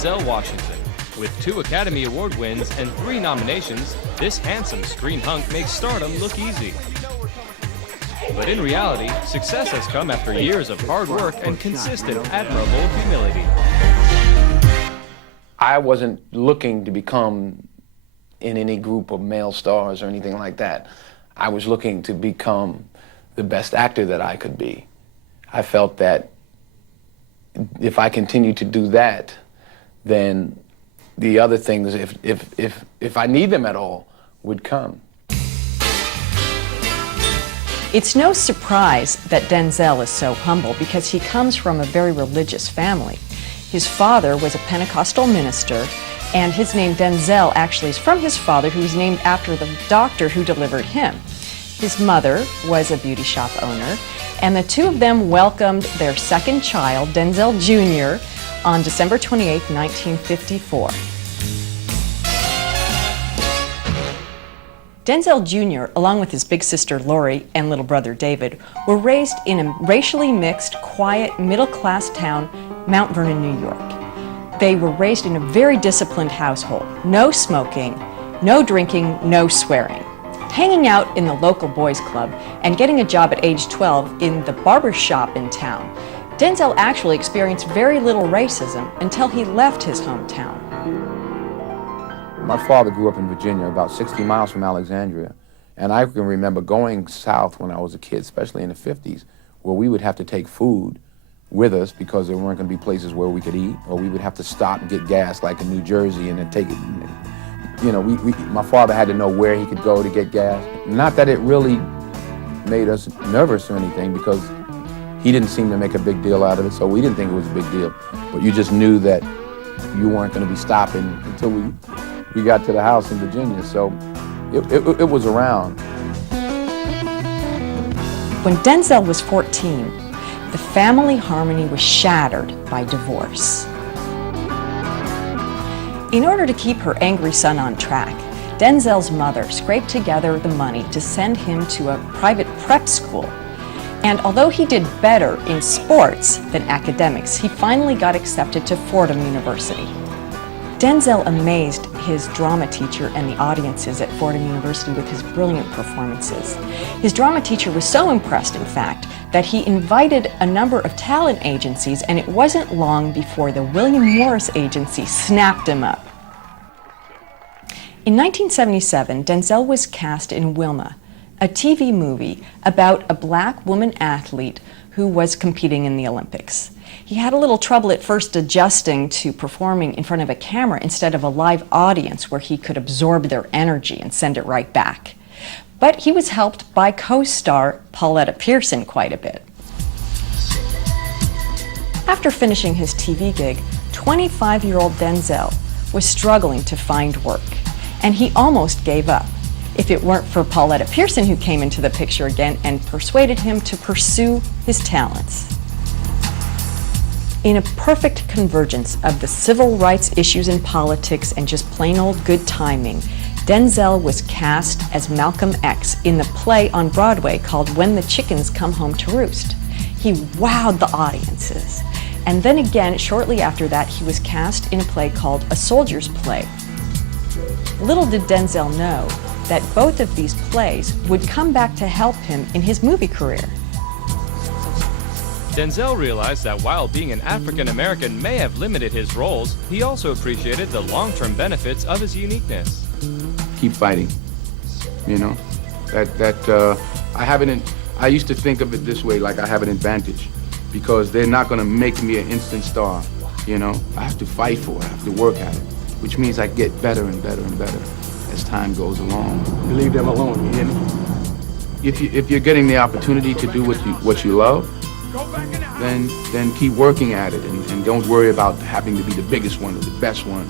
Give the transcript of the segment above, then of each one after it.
Denzel Washington. With 2 Academy Award wins and 3 nominations, this handsome screen hunk makes stardom look easy. But in reality, success has come after years of hard work and consistent, admirable humility. I wasn't looking to become in any group of male stars or anything like that. I was looking to become the best actor that I could be. I felt that if I continued to do that, then the other things, if I need them at all, would come. It's no surprise that Denzel is so humble because he comes from a very religious family. His father was a Pentecostal minister, and his name Denzel actually is from his father, who was named after the doctor who delivered him. His mother was a beauty shop owner, and the 2 of them welcomed their second child, Denzel Jr., on December 28, 1954. Denzel Jr., along with his big sister Lori and little brother David, were raised in a racially mixed, quiet, middle-class town, Mount Vernon, New York. They were raised in a very disciplined household. No smoking, no drinking, no swearing. Hanging out in the local boys club and getting a job at age 12 in the barber shop in town, Denzel actually experienced very little racism until he left his hometown. My father grew up in Virginia, about 60 miles from Alexandria, and I can remember going south when I was a kid, especially in the 50s, where we would have to take food with us because there weren't going to be places where we could eat, or we would have to stop and get gas, like in New Jersey, and then take it. You know, my father had to know where he could go to get gas. Not that it really made us nervous or anything, because he didn't seem to make a big deal out of it, so we didn't think it was a big deal. But you just knew that you weren't going to be stopping until we got to the house in Virginia, so it was around. When Denzel was 14, the family harmony was shattered by divorce. In order to keep her angry son on track, Denzel's mother scraped together the money to send him to a private prep school. And although he did better in sports than academics, he finally got accepted to Fordham University. Denzel amazed his drama teacher and the audiences at Fordham University with his brilliant performances. His drama teacher was so impressed, in fact, that he invited a number of talent agencies, and it wasn't long before the William Morris Agency snapped him up. In 1977, Denzel was cast in Wilma, a TV movie about a black woman athlete who was competing in the Olympics. He had a little trouble at first adjusting to performing in front of a camera instead of a live audience where he could absorb their energy and send it right back. But he was helped by co-star Pauletta Pearson quite a bit. After finishing his TV gig, 25-year-old Denzel was struggling to find work, and he almost gave up, if it weren't for Pauletta Pearson, who came into the picture again and persuaded him to pursue his talents. In a perfect convergence of the civil rights issues in politics and just plain old good timing, Denzel was cast as Malcolm X in the play on Broadway called When the Chickens Come Home to Roost. He wowed the audiences. And then again, shortly after that, he was cast in a play called A Soldier's Play. Little did Denzel know that both of these plays would come back to help him in his movie career. Denzel realized that while being an African American may have limited his roles, he also appreciated the long-term benefits of his uniqueness. Keep fighting, you know. I used to think of it this way, like I have an advantage, because they're not gonna make me an instant star, you know. I have to fight for it, I have to work at it, which means I get better and better and better as time goes along. You leave them alone, you hear me? If you're getting the opportunity to do what you love, then keep working at it, and don't worry about having to be the biggest one or the best one.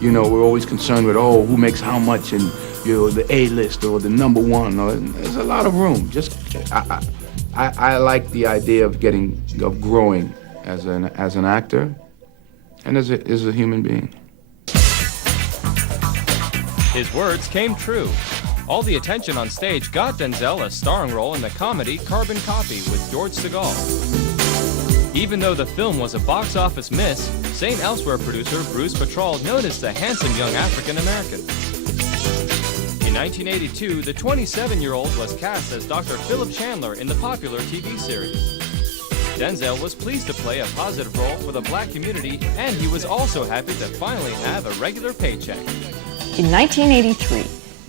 You know, we're always concerned with, oh, who makes how much, and you know, the A-list or the #1. Or, there's a lot of room. I like the idea of growing as an actor and as a human being. His words came true. All the attention on stage got Denzel a starring role in the comedy Carbon Copy with George Segal. Even though the film was a box office miss, St. Elsewhere producer Bruce Petrol noticed the handsome young African-American. In 1982, the 27-year-old was cast as Dr. Philip Chandler in the popular TV series. Denzel was pleased to play a positive role for the black community, and he was also happy to finally have a regular paycheck. In 1983,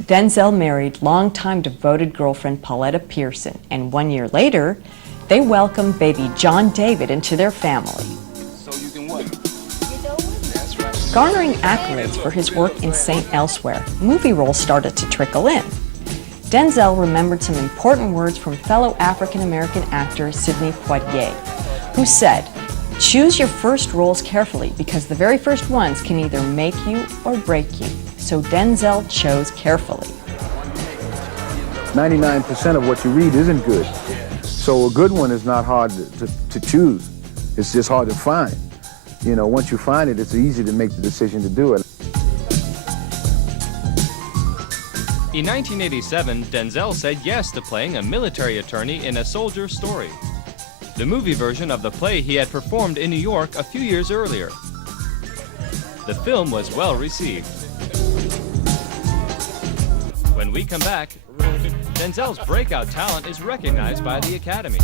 Denzel married longtime devoted girlfriend Pauletta Pearson, and 1 year later, they welcomed baby John David into their family. Garnering accolades for his work in St. Elsewhere, movie roles started to trickle in. Denzel remembered some important words from fellow African-American actor Sidney Poitier, who said, "Choose your first roles carefully because the very first ones can either make you or break you." So Denzel chose carefully. 99% of what you read isn't good. So a good one is not hard to choose. It's just hard to find. You know, once you find it, it's easy to make the decision to do it. In 1987, Denzel said yes to playing a military attorney in A Soldier's Story, the movie version of the play he had performed in New York a few years earlier. The film was well received. When we come back, Denzel's breakout talent is recognized by the Academy.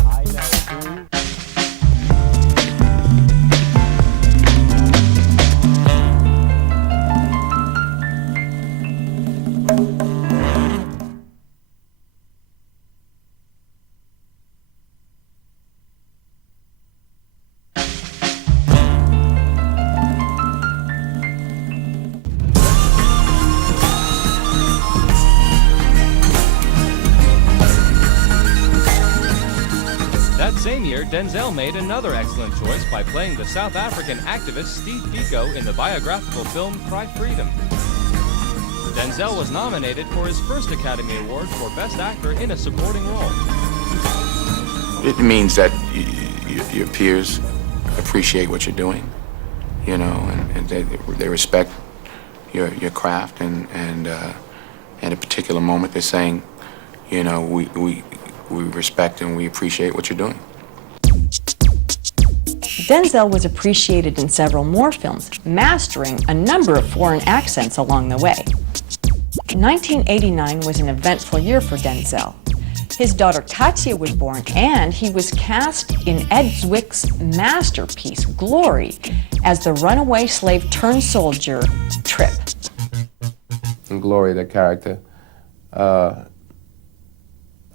That same year, Denzel made another excellent choice by playing the South African activist Steve Biko in the biographical film Cry Freedom. Denzel was nominated for his first Academy Award for Best Actor in a Supporting Role. It means that your peers appreciate what you're doing, you know, and they respect your craft, and at a particular moment they're saying, you know, we respect and we appreciate what you're doing. Denzel was appreciated in several more films, mastering a number of foreign accents along the way. 1989 was an eventful year for Denzel. His daughter Katia was born, and he was cast in Ed Zwick's masterpiece, Glory, as the runaway slave turned soldier, Trip. In Glory, that character, I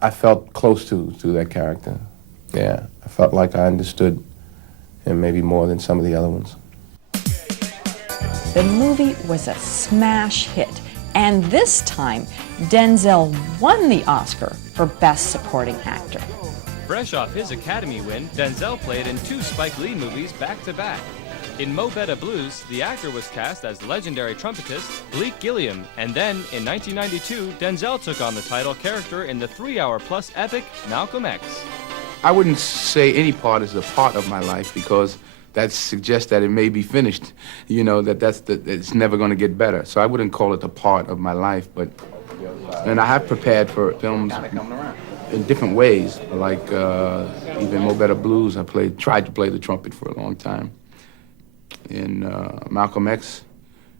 felt close to that character. Yeah, I felt like I understood him maybe more than some of the other ones. The movie was a smash hit, and this time, Denzel won the Oscar for Best Supporting Actor. Fresh off his Academy win, Denzel played in 2 Spike Lee movies back-to-back. In Mo Better Blues, the actor was cast as legendary trumpetist Bleak Gilliam, and then, in 1992, Denzel took on the title character in the 3-hour-plus epic Malcolm X. I wouldn't say any part is a part of my life because that suggests that it may be finished, you know, it's never going to get better. So I wouldn't call it a part of my life, and I have prepared for films in different ways, like even Mo Better Blues, I tried to play the trumpet for a long time. In Malcolm X,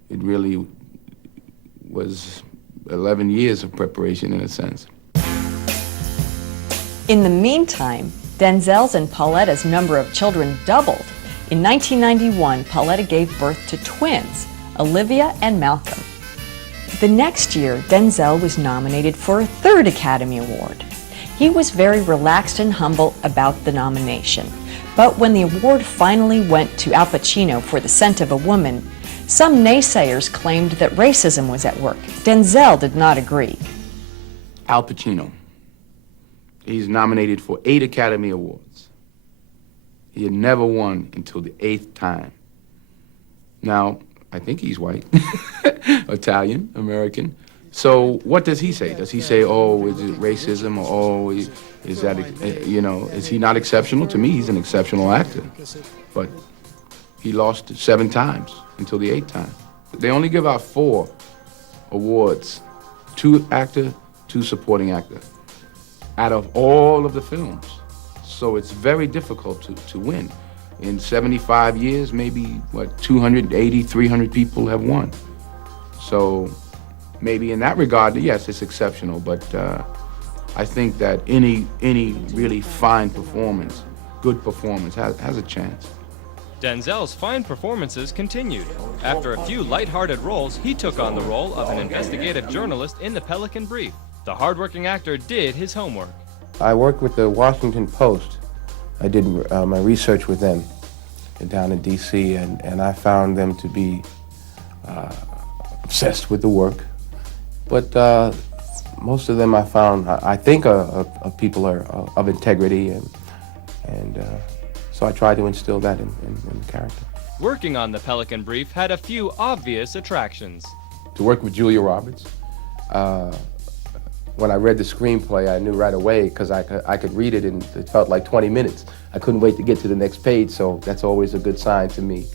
it really was 11 years of preparation in a sense. In the meantime, Denzel's and Pauletta's number of children doubled. In 1991, Pauletta gave birth to twins, Olivia and Malcolm. The next year, Denzel was nominated for a 3rd Academy Award. He was very relaxed and humble about the nomination. But when the award finally went to Al Pacino for The Scent of a Woman, some naysayers claimed that racism was at work. Denzel did not agree. Al Pacino. He's nominated for 8 Academy Awards. He had never won until the 8th time. Now, I think he's white, Italian, American. So what does he say? Does he say, oh, is it racism, or oh, is that, you know, is he not exceptional? To me, he's an exceptional actor. But he lost 7 times until the 8th time. They only give out 4 awards, 2 actor, 2 supporting actor, out of all of the films. So it's very difficult to win. in 75 years, maybe, what, 280, 300 people have won. So maybe in that regard, yes, it's exceptional, but I think that any really fine performance, good performance, has a chance. Denzel's fine performances continued. After a few lighthearted roles, he took on the role of an investigative journalist in The Pelican Brief. The hardworking actor did his homework. I worked with the Washington Post. I did my research with them down in D.C., and I found them to be obsessed with the work. But most of them I found, I think, people are of integrity, and so I tried to instill that in the character. Working on The Pelican Brief had a few obvious attractions. To work with Julia Roberts, when I read the screenplay, I knew right away, because I could read it, and it felt like 20 minutes. I couldn't wait to get to the next page, so that's always a good sign to me.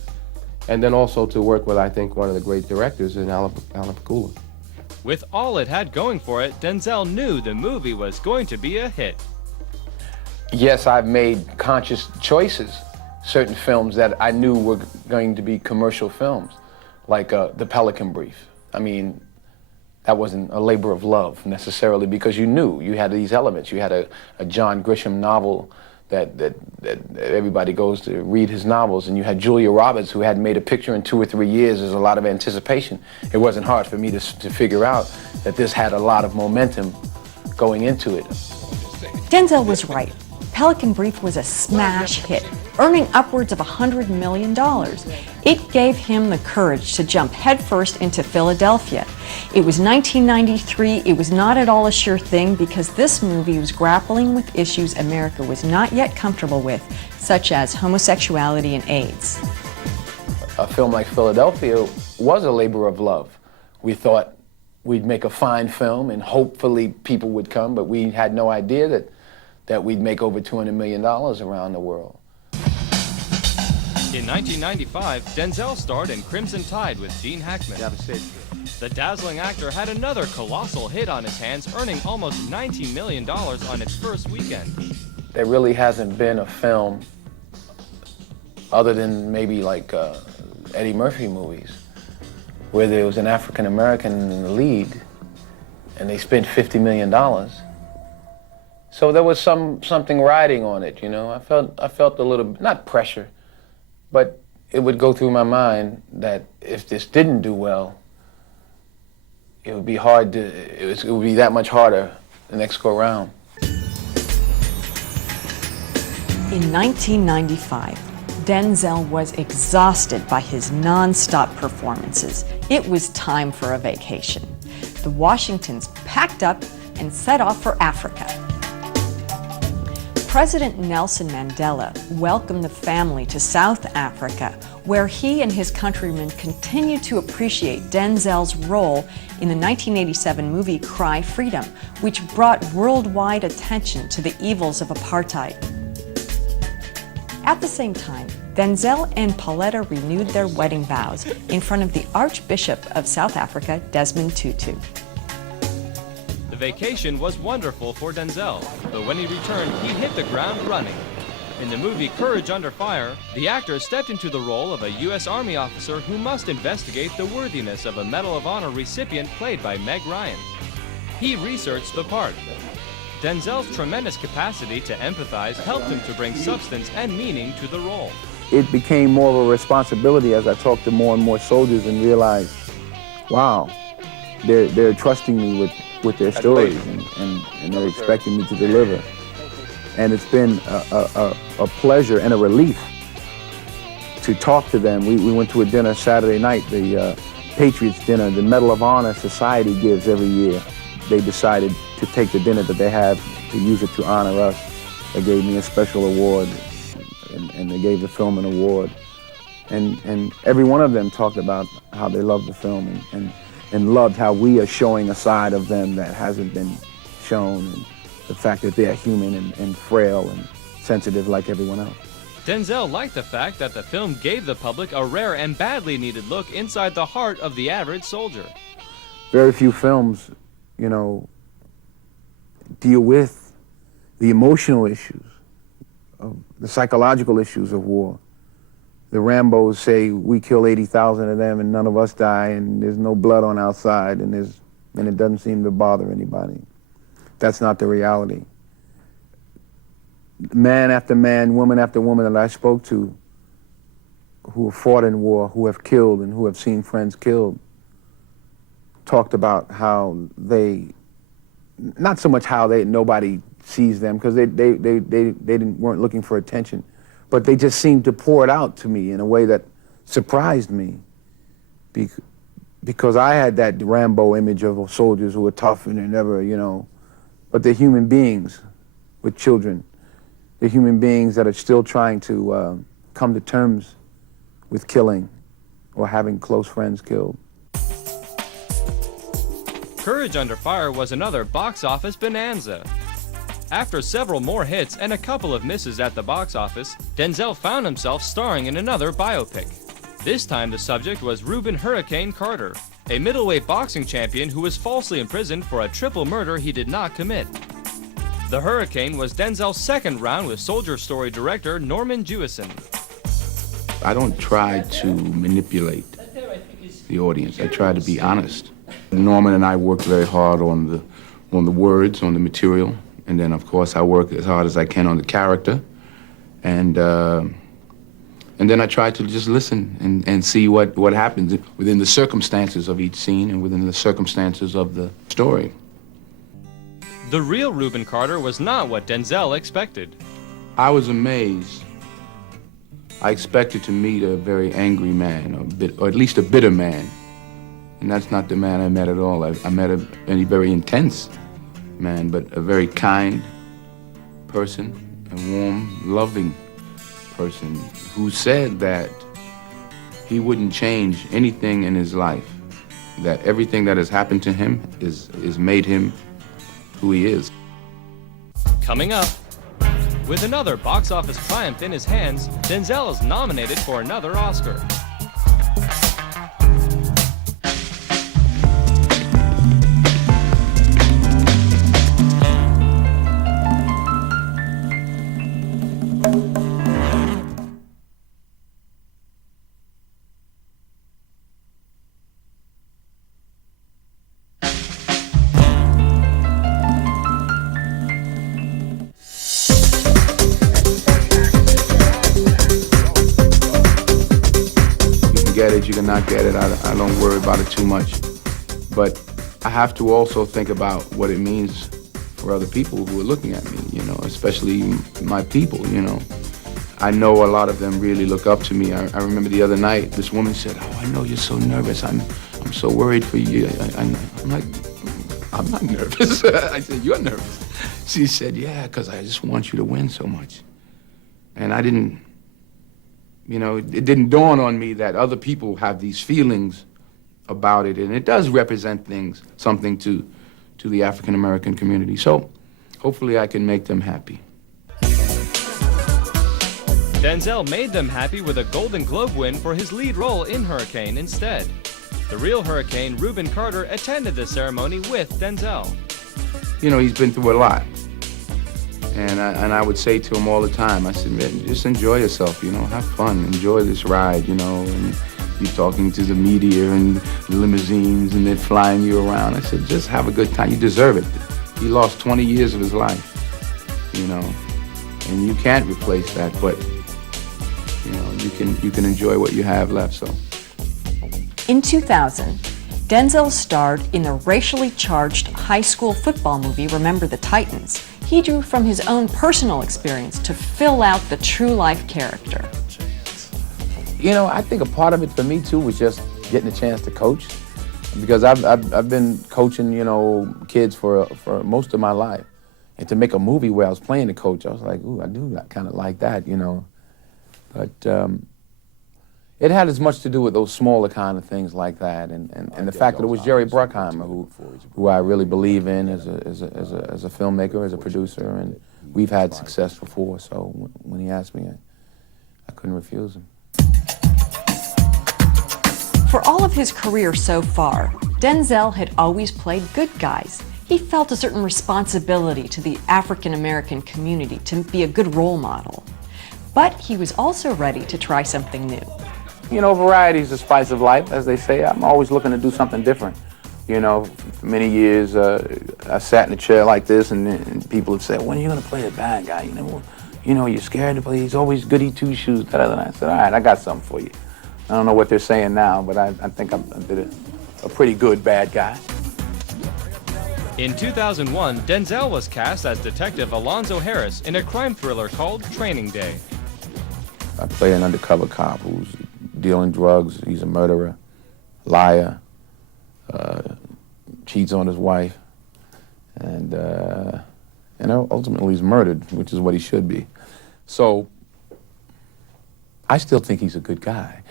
And then also to work with, I think, one of the great directors in IBIKUNLE. With all it had going for it, Denzel knew the movie was going to be a hit. Yes, I've made conscious choices, certain films that I knew were going to be commercial films, like The Pelican Brief. I mean, that wasn't a labor of love necessarily, because you knew you had these elements. You had a John Grisham novel that everybody goes to read his novels, and you had Julia Roberts, who hadn't made a picture in 2 or 3 years. There's a lot of anticipation. It wasn't hard for me to figure out that this had a lot of momentum going into it. Denzel was right. Pelican Brief was a smash hit, earning upwards of $100 million. It gave him the courage to jump headfirst into Philadelphia. It was 1993. It was not at all a sure thing, because this movie was grappling with issues America was not yet comfortable with, such as homosexuality and AIDS. A film like Philadelphia was a labor of love. We thought we'd make a fine film and hopefully people would come, but we had no idea that we'd make over $200 million around the world. In 1995, Denzel starred in Crimson Tide with Gene Hackman. The dazzling actor had another colossal hit on his hands, earning almost $19 million on its first weekend. There really hasn't been a film, other than maybe like Eddie Murphy movies, where there was an African American in the lead and they spent $50 million. So there was something riding on it, you know. I felt a little, not pressure, but it would go through my mind that if this didn't do well, it would be hard to, it would be that much harder the next go round. In 1995, Denzel was exhausted by his non-stop performances. It was time for a vacation. The Washingtons packed up and set off for Africa. President Nelson Mandela welcomed the family to South Africa, where he and his countrymen continued to appreciate Denzel's role in the 1987 movie Cry Freedom, which brought worldwide attention to the evils of apartheid. At the same time, Denzel and Pauletta renewed their wedding vows in front of the Archbishop of South Africa, Desmond Tutu. The vacation was wonderful for Denzel, but when he returned, he hit the ground running. In the movie Courage Under Fire, the actor stepped into the role of a U.S. Army officer who must investigate the worthiness of a Medal of Honor recipient played by Meg Ryan. He researched the part. Denzel's tremendous capacity to empathize helped him to bring substance and meaning to the role. It became more of a responsibility as I talked to more and more soldiers and realized, wow, they're trusting me with their stories, and they're expecting me to deliver. And it's been a pleasure and a relief to talk to them. We went to a dinner Saturday night, the Patriots dinner, the Medal of Honor Society gives every year. They decided to take the dinner that they have to use it to honor us. They gave me a special award, and they gave the film an award. And every one of them talked about how they loved the film and loved how we are showing a side of them that hasn't been shown, and the fact that they're human and frail and sensitive like everyone else. Denzel liked the fact that the film gave the public a rare and badly needed look inside the heart of the average soldier. Very few films, you know, deal with the emotional issues, of the psychological issues of war. the Rambos say we kill 80,000 of them and none of us die and there's no blood on our side and it doesn't seem to bother anybody. That's not the reality. Man after man, woman after woman that I spoke to who have fought in war, who have killed and who have seen friends killed, talked about how they, not so much how nobody sees them because they weren't looking for attention, but they just seemed to pour it out to me in a way that surprised me because I had that Rambo image of soldiers who were tough and they're never, you know, but they're human beings with children. They're human beings that are still trying to come to terms with killing or having close friends killed. Courage Under Fire was another box office bonanza. After several more hits and a couple of misses at the box office, Denzel found himself starring in another biopic. This time the subject was Reuben Hurricane Carter, a middleweight boxing champion who was falsely imprisoned for a triple murder he did not commit. The Hurricane was Denzel's second round with Soldier Story director Norman Jewison. I don't try to manipulate the audience. I try to be honest. Norman and I worked very hard on the words, on the material, and then of course I work as hard as I can on the character, and then I try to just listen and see what happens within the circumstances of each scene and within the circumstances of the story. The real Reuben Carter was not what Denzel expected. I was amazed. I expected to meet a very angry man, or at least a bitter man. And that's not the man I met at all. I met a very intense man, but a very kind person, a warm, loving person who said that he wouldn't change anything in his life, that everything that has happened to him is made him who he is. Coming up, with another box office triumph in his hands, Denzel is nominated for another Oscar. You cannot get it. I don't worry about it too much. But I have to also think about what it means for other people who are looking at me, you know, especially my people, you know. I know a lot of them really look up to me. I remember the other night, this woman said, "Oh, I know you're so nervous. I'm so worried for you." I'm like, "I'm not nervous." I said, "You're nervous." She said, "Yeah, because I just want you to win so much." And I didn't, you know, it didn't dawn on me that other people have these feelings about it, and it does represent something to the African American community. So hopefully I can make them happy. Denzel made them happy with a Golden Globe win for his lead role in Hurricane instead. The real Hurricane, Reuben Carter, attended the ceremony with Denzel. You know, he's been through a lot. And I would say to him all the time, I said, "Man, just enjoy yourself, you know, have fun, enjoy this ride, you know, and you're talking to the media and the limousines and they're flying you around." I said, "Just have a good time, you deserve it." He lost 20 years of his life, you know, and you can't replace that, but, you know, you can enjoy what you have left, so. In 2000, Denzel starred in the racially charged high school football movie, Remember the Titans. He drew from his own personal experience to fill out the true life character. You know, I think a part of it for me too was just getting a chance to coach, because I've been coaching, you know, kids for most of my life, and to make a movie where I was playing the coach, I was like, ooh, I do kind of like that, you know. But it had as much to do with those smaller kind of things like that, and the fact that it was Jerry Bruckheimer who I really believe in as a filmmaker, as a producer, and we've had success before. So when he asked me, I couldn't refuse him. For all of his career so far, Denzel had always played good guys. He felt a certain responsibility to the African American community to be a good role model. But he was also ready to try something new. You know, variety is the spice of life, as they say. I'm always looking to do something different. You know, for many years, I sat in a chair like this, and people would say, when are you going to play the bad guy? You know, you're scared to play. He's always goody two-shoes. And I said, all right, I got something for you. I don't know what they're saying now, but I think I did a pretty good bad guy. In 2001, Denzel was cast as Detective Alonzo Harris in a crime thriller called Training Day. I play an undercover cop who's dealing drugs. He's a murderer, liar, cheats on his wife, and ultimately he's murdered, which is what he should be. So I still think he's a good guy.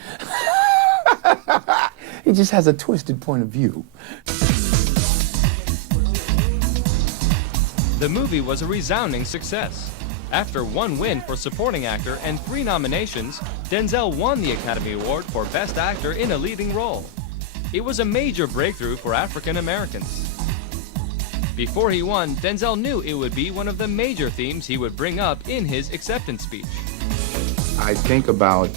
He just has a twisted point of view. The movie was a resounding success. After 1 win for supporting actor and 3 nominations, Denzel won the Academy Award for Best Actor in a Leading Role. It was a major breakthrough for African Americans. Before he won, Denzel knew it would be one of the major themes he would bring up in his acceptance speech. I think about